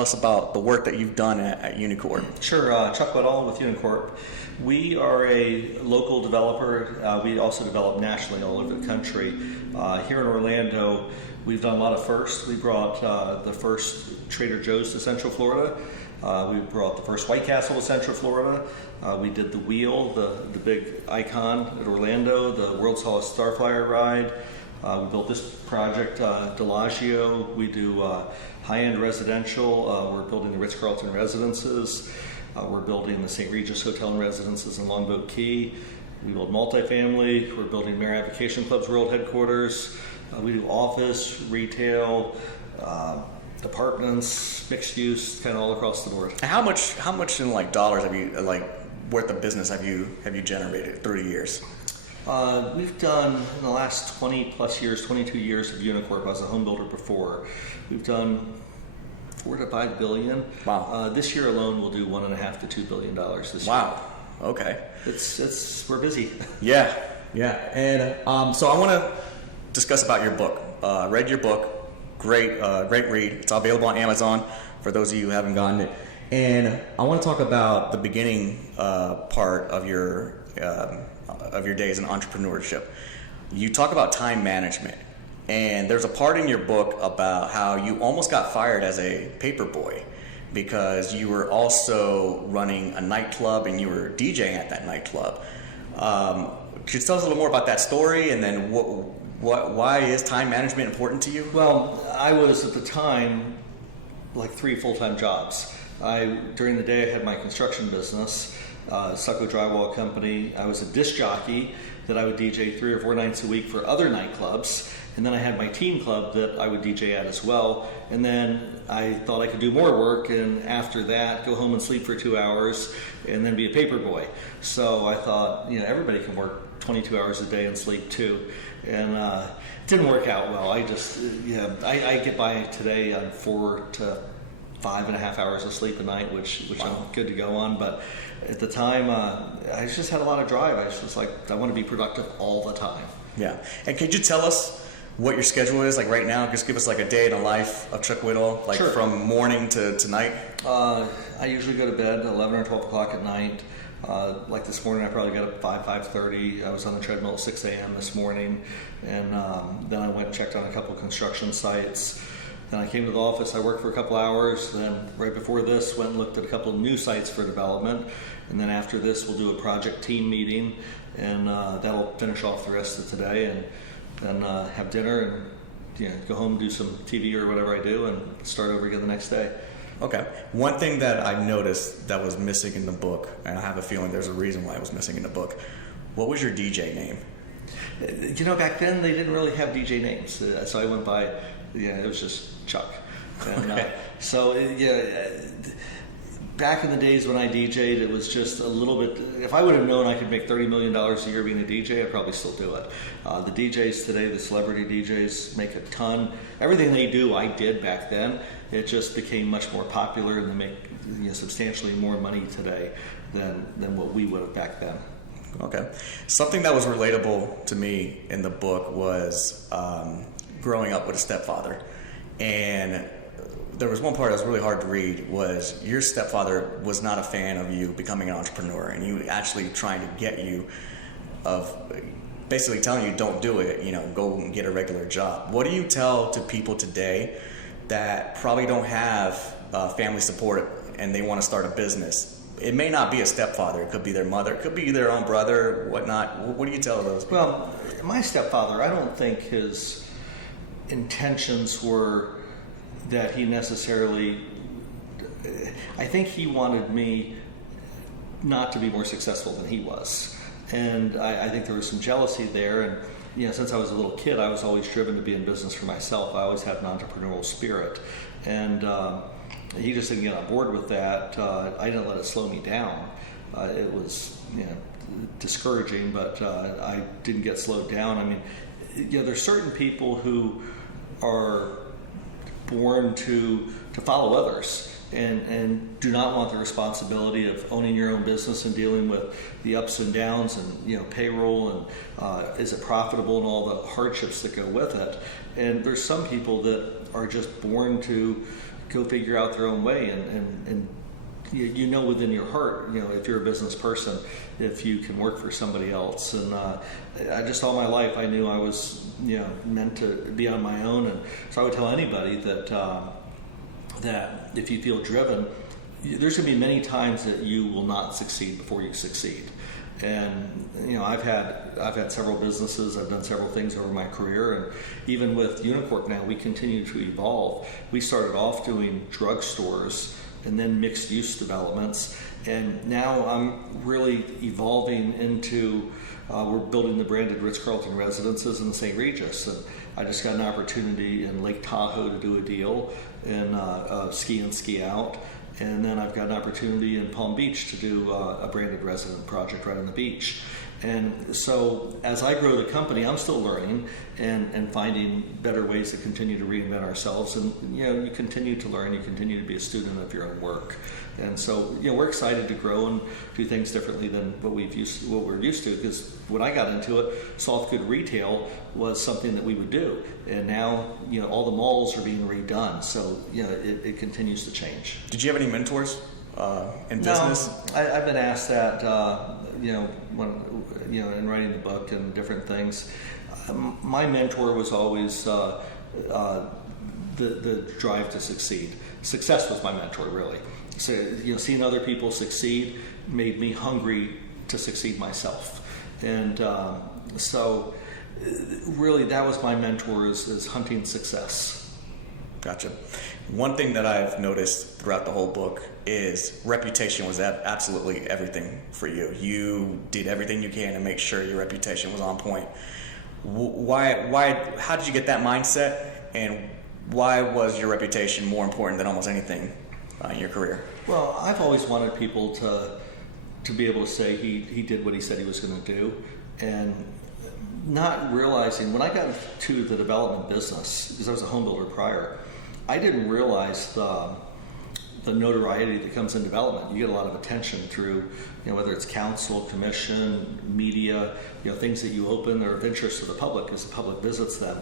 tell us about the work that you've done at Unicorp. Sure. Chuck Whittall with Unicorp. We are a local developer. We also develop nationally all over the country. Here in Orlando, we've done a lot of firsts. We brought the first Trader Joe's to Central Florida. We brought the first White Castle to Central Florida. We did the Wheel, the big icon at Orlando, the world's tallest Starflyer ride. We built this project, Delagio. We do high-end residential. We're building the Ritz-Carlton residences. We're building the St. Regis Hotel and Residences in Longboat Key. We build multifamily. We're building Marriott Vacation Club's world headquarters. We do office, retail, apartments, mixed use, kind of all across the board. How much in like dollars have you worth of business have you generated through the years? We've done in the last 20 plus years, 22 years of Unicorp. I was a home builder before. We've done $4 to $5 billion. Wow. This year alone, we'll do $1.5 to $2 billion this year. Wow. Okay. We're busy. Yeah. And so I want to discuss about your book. Read your book. Great read. It's available on Amazon for those of you who haven't gotten it. And I want to talk about the beginning part of your days in entrepreneurship. You talk about time management, and there's a part in your book about how you almost got fired as a paper boy because you were also running a nightclub and you were DJing at that nightclub. Could you tell us a little more about that story, and then why is time management important to you? Well, I was at the time like 3 full-time jobs. During the day I had my construction business, Stucco Drywall Company. I was a disc jockey that I would DJ 3 or 4 nights a week for other nightclubs, and then I had my teen club that I would DJ at as well. And then I thought I could do more work, and after that go home and sleep for 2 hours and then be a paper boy. So I thought, everybody can work 22 hours a day and sleep too. And it didn't work out well. I get by today on 4 to 5.5 hours of sleep a night, which I'm good to go on. But at the time, I just had a lot of drive. I was just like, I want to be productive all the time. Yeah. And could you tell us what your schedule is like right now? Just give us like a day in the life of Chuck Whittall, like Sure. From morning to night. I usually go to bed at 11 or 12 o'clock at night. Like this morning, I probably got up 5:30. I was on the treadmill at 6 a.m. this morning, and then I went and checked on a couple construction sites. Then I came to the office, I worked for a couple hours, then right before this went and looked at a couple of new sites for development, and then after this we'll do a project team meeting, and that'll finish off the rest of today, and then have dinner and go home, do some TV or whatever I do, and start over again the next day. Okay. One thing that I noticed that was missing in the book, and I have a feeling there's a reason why it was missing in the book, what was your DJ name? Back then they didn't really have DJ names, so I went by, it was just Chuck. And, okay. Back in the days when I DJ'd, it was just a little bit, if I would have known I could make $30 million a year being a DJ, I'd probably still do it. The DJs today, the celebrity DJs, make a ton. Everything they do, I did back then. It just became much more popular, and they make substantially more money today than what we would have back then. Okay. Something that was relatable to me in the book was growing up with a stepfather. And there was one part that was really hard to read, was your stepfather was not a fan of you becoming an entrepreneur, and you actually trying to get you of basically telling you don't do it, go and get a regular job. What do you tell to people today that probably don't have family support and they want to start a business? It may not be a stepfather, it could be their mother, it could be their own brother, whatnot. What do you tell those people? Well, my stepfather, I don't think his intentions were that he necessarily, I think he wanted me not to be more successful than he was. And I think there was some jealousy there. And since I was a little kid, I was always driven to be in business for myself. I always had an entrepreneurial spirit. And he just didn't get on board with that. I didn't let it slow me down. It was discouraging, but I didn't get slowed down. I mean, there's certain people who are born to follow others and do not want the responsibility of owning your own business and dealing with the ups and downs and payroll and is it profitable and all the hardships that go with it. And there's some people that are just born to go figure out their own way, and you know within your heart, if you're a business person, if you can work for somebody else. And I just all my life I knew I was meant to be on my own, and so I would tell anybody that if you feel driven, there's going to be many times that you will not succeed before you succeed. And I've had several businesses. I've done several things over my career, and even with Unicorp now, we continue to evolve. We started off doing drugstores and then mixed use developments, and now I'm really evolving into we're building the branded Ritz-Carlton residences in the St. Regis, and I just got an opportunity in Lake Tahoe to do a deal in ski in, ski out. And then I've got an opportunity in Palm Beach to do a branded resident project right on the beach. And so as I grow the company, I'm still learning and finding better ways to continue to reinvent ourselves. And you continue to learn, you continue to be a student of your own work. And so we're excited to grow and do things differently than what we're used to. Because when I got into it, soft good retail was something that we would do, and now all the malls are being redone. So it continues to change. Did you have any mentors in business? No, I've been asked that. When in writing the book and different things, my mentor was always the drive to succeed. Success was my mentor, really. So seeing other people succeed made me hungry to succeed myself, and so really that was my mentor is hunting success. Gotcha. One thing that I've noticed throughout the whole book is reputation was absolutely everything for you. You did everything you can to make sure your reputation was on point. Why? How did you get that mindset, and why was your reputation more important than almost anything in your career? Well, I've always wanted people to be able to say he did what he said he was going to do, and not realizing when I got to the development business, because I was a home builder prior, I didn't realize the notoriety that comes in development. You get a lot of attention through, whether it's council, commission, media, things that you open are of interest to the public as the public visits them.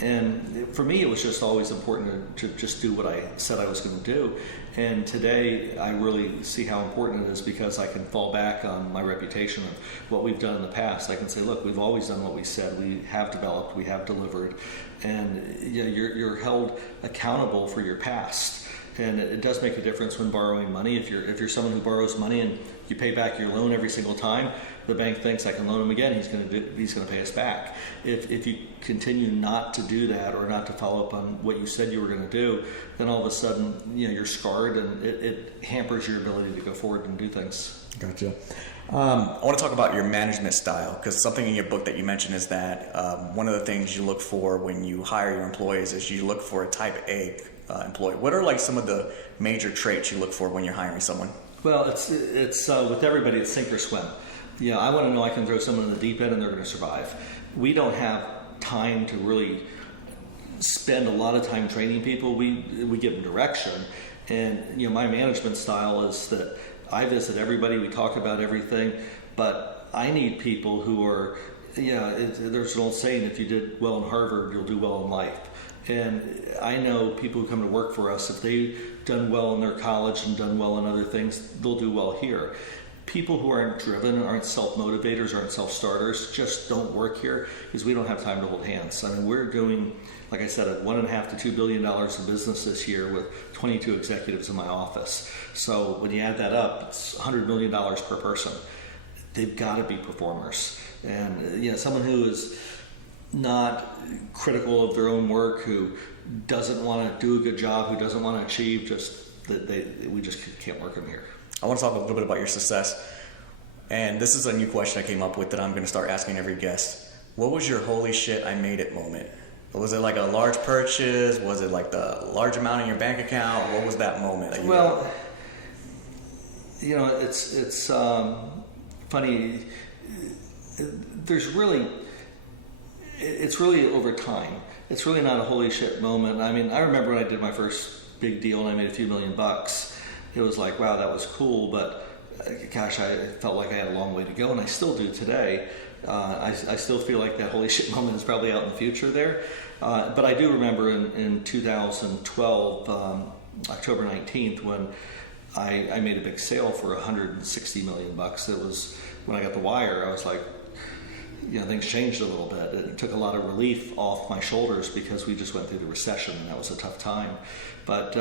And for me, it was just always important to just do what I said I was going to do. And today, I really see how important it is, because I can fall back on my reputation of what we've done in the past. I can say, look, we've always done what we said. We have developed, we have delivered, and you're held accountable for your past. And it does make a difference when borrowing money. If you're someone who borrows money and you pay back your loan every single time, the bank thinks I can loan him again. He's going to pay us back. If you continue not to do that, or not to follow up on what you said you were going to do, then all of a sudden you're scarred, and it hampers your ability to go forward and do things. Gotcha. I want to talk about your management style, because something in your book that you mentioned is that one of the things you look for when you hire your employees is you look for a type A employee. What are some of the major traits you look for when you're hiring someone? Well, it's with everybody, it's sink or swim. I want to know I can throw someone in the deep end and they're going to survive. We don't have time to really spend a lot of time training people. We give them direction, and my management style is that I visit everybody. We talk about everything, but I need people who are. There's an old saying: if you did well in Harvard, you'll do well in life. And I know people who come to work for us, if they've done well in their college and done well in other things, they'll do well here. People who aren't driven, aren't self-motivators, aren't self-starters, just don't work here, because we don't have time to hold hands. I mean, we're doing, like I said, $1.5 to $2 billion in business this year with 22 executives in my office. So when you add that up, it's $100 million per person. They've got to be performers. And someone who is not critical of their own work, who doesn't want to do a good job, who doesn't want to achieve, we just can't work them here. I want to talk a little bit about your success. And this is a new question I came up with that I'm going to start asking every guest. What was your holy shit, I made it moment? Was it like a large purchase? Was it like the large amount in your bank account? What was that moment that you got? It's funny. It's really over time. It's really not a holy shit moment. I mean, I remember when I did my first big deal and I made a few $million. It was like, wow, that was cool, but gosh, I felt like I had a long way to go, and I still do today. I still feel like that holy shit moment is probably out in the future there. But I do remember in 2012, October 19th when I made a big sale for $160 million. It was when I got the wire. I was like, things changed a little bit. It took a lot of relief off my shoulders because we just went through the recession, and that was a tough time. But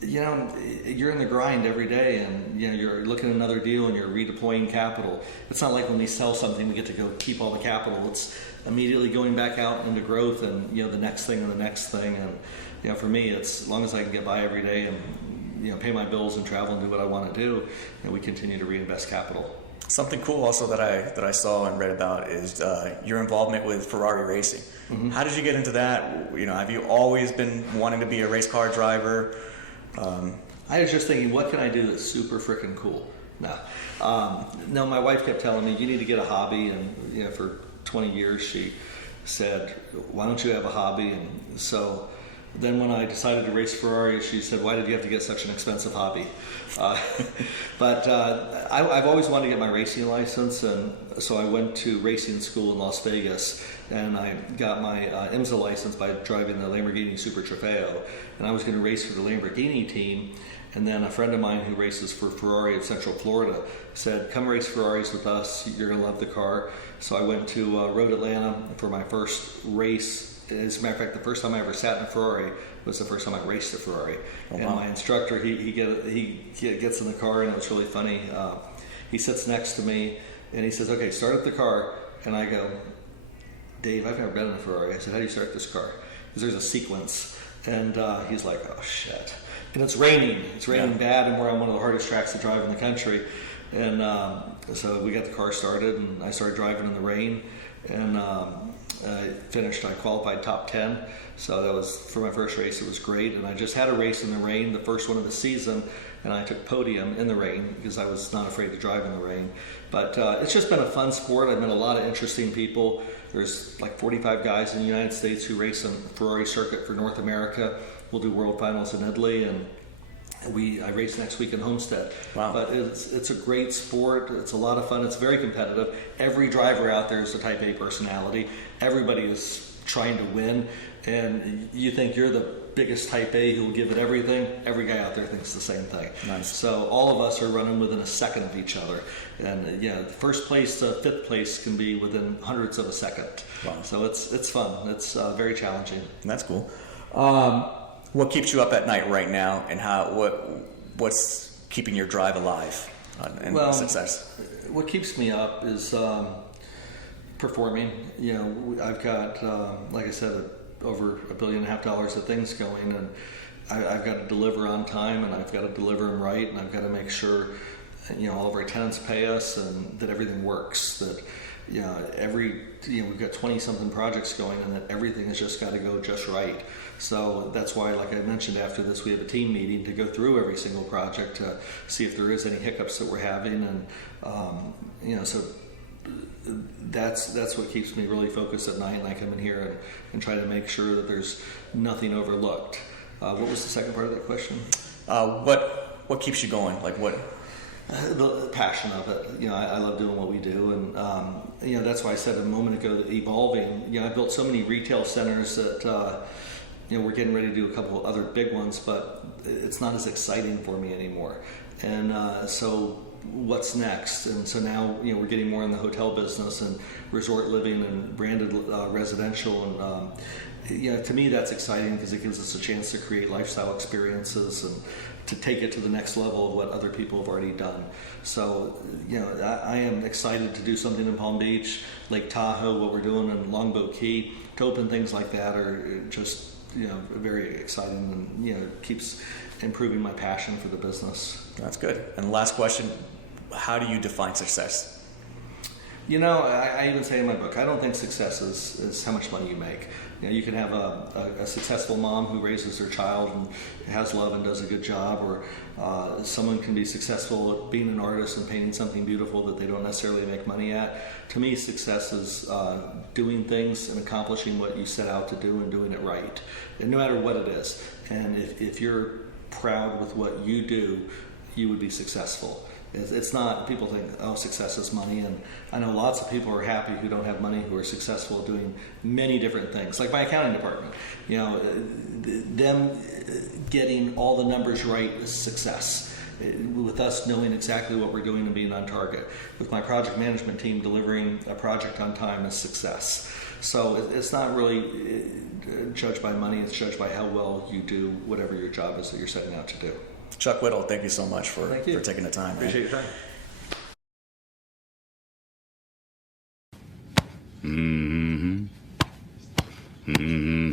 you're in the grind every day, and you're looking at another deal, and you're redeploying capital. It's not like when we sell something, we get to go keep all the capital. It's immediately going back out into growth, and the next thing and the next thing. And for me, it's as long as I can get by every day and pay my bills and travel and do what I want to do, we continue to reinvest capital. Something cool also that I saw and read about is your involvement with Ferrari Racing. Mm-hmm. How did you get into that? Have you always been wanting to be a race car driver? I was just thinking, what can I do that's super freaking cool? No, my wife kept telling me, you need to get a hobby, and for 20 years she said, why don't you have a hobby? And so then when I decided to race Ferrari, she said, why did you have to get such an expensive hobby? But I've always wanted to get my racing license, and so I went to racing school in Las Vegas, and I got my IMSA license by driving the Lamborghini Super Trofeo, and I was going to race for the Lamborghini team. And then a friend of mine who races for Ferrari of Central Florida said, come race Ferraris with us, you're going to love the car. So I went to Road Atlanta for my first race. As a matter of fact, the first time I ever sat in a Ferrari was the first time I raced a Ferrari. Oh, wow. And my instructor, he gets in the car, and it was really funny. He sits next to me, and he says, okay, start up the car. And I go, Dave, I've never been in a Ferrari. I said, how do you start this car? Because there's a sequence. And he's like, oh, shit. And it's raining. It's raining bad, and we're on one of the hardest tracks to drive in the country. And so we got the car started, and I started driving in the rain. And I qualified top 10. So that was, for my first race, it was great. And I just had a race in the rain, the first one of the season, and I took podium in the rain because I was not afraid to drive in the rain. But it's just been a fun sport. I've met a lot of interesting people. There's like 45 guys in the United States who race on the Ferrari circuit for North America. We'll do world finals in Italy, and I race next week in Homestead. Wow. But it's a great sport. It's a lot of fun. It's very competitive. Every driver out there is a Type A personality. Everybody is trying to win, and you think you're the biggest Type A who will give it everything. Every guy out there thinks the same thing. Nice. So all of us are running within a second of each other, and first place to fifth place can be within hundredths of a second. Wow. So it's fun. It's very challenging. That's cool. What keeps you up at night right now, and what's keeping your drive alive and success? What keeps me up is performing. I've got, like I said, over $1.5 billion of things going, and I've got to deliver on time, and I've got to deliver them right, and I've got to make sure all of our tenants pay us, and that everything works. That we've got 20-something projects going, and that everything has just got to go just right. So that's why, like I mentioned, after this we have a team meeting to go through every single project to see if there is any hiccups that we're having, and so that's what keeps me really focused at night. And I come in here and try to make sure that there's nothing overlooked. What was the second part of that question? What keeps you going? Like what? The passion of it. I love doing what we do, and that's why I said a moment ago that evolving. I built so many retail centers that we're getting ready to do a couple of other big ones, but it's not as exciting for me anymore. And so what's next? And so now we're getting more in the hotel business and resort living and branded residential, and to me that's exciting because it gives us a chance to create lifestyle experiences and to take it to the next level of what other people have already done. So I am excited to do something in Palm Beach, Lake Tahoe, what we're doing in Longboat Key. To open things like that are just very exciting, and keeps improving my passion for the business. That's good. And the last question, how do you define success? I even say in my book, I don't think success is how much money you make. You can have a successful mom who raises her child and has love and does a good job, or someone can be successful at being an artist and painting something beautiful that they don't necessarily make money at. To me, success is doing things and accomplishing what you set out to do and doing it right, and no matter what it is. And if you're proud with what you do, you would be successful. It's not, people think, oh, success is money, and I know lots of people are happy who don't have money, who are successful doing many different things. Like my accounting department, you know, them getting all the numbers right is success. With us knowing exactly what we're doing and being on target. With my project management team, delivering a project on time is success. So it's not really judged by money, it's judged by how well you do whatever your job is that you're setting out to do. Chuck Whittall, thank you so much for taking the time. Appreciate your time. Mm-hmm. Mm-hmm.